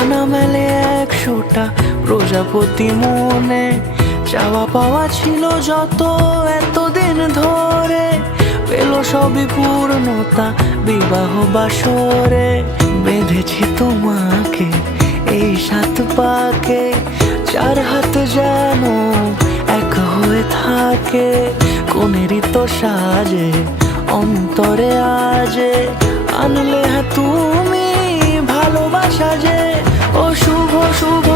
ডানা মেলে 100টা প্রজাপতি মনে, চাওয়া পাওয়া ছিল যত এতদিন ধরে, পেল সবই পূর্ণতা বিবাহ বাসরে। বেঁধেছি তোমাকে এই 7 পাকে, 4 হাত যেন এক হয়ে থাকে, কোনেরই তো সাজে অন্তরে আজে আনলে তুমি ভালোবাসা যে। ও শুভ শুভ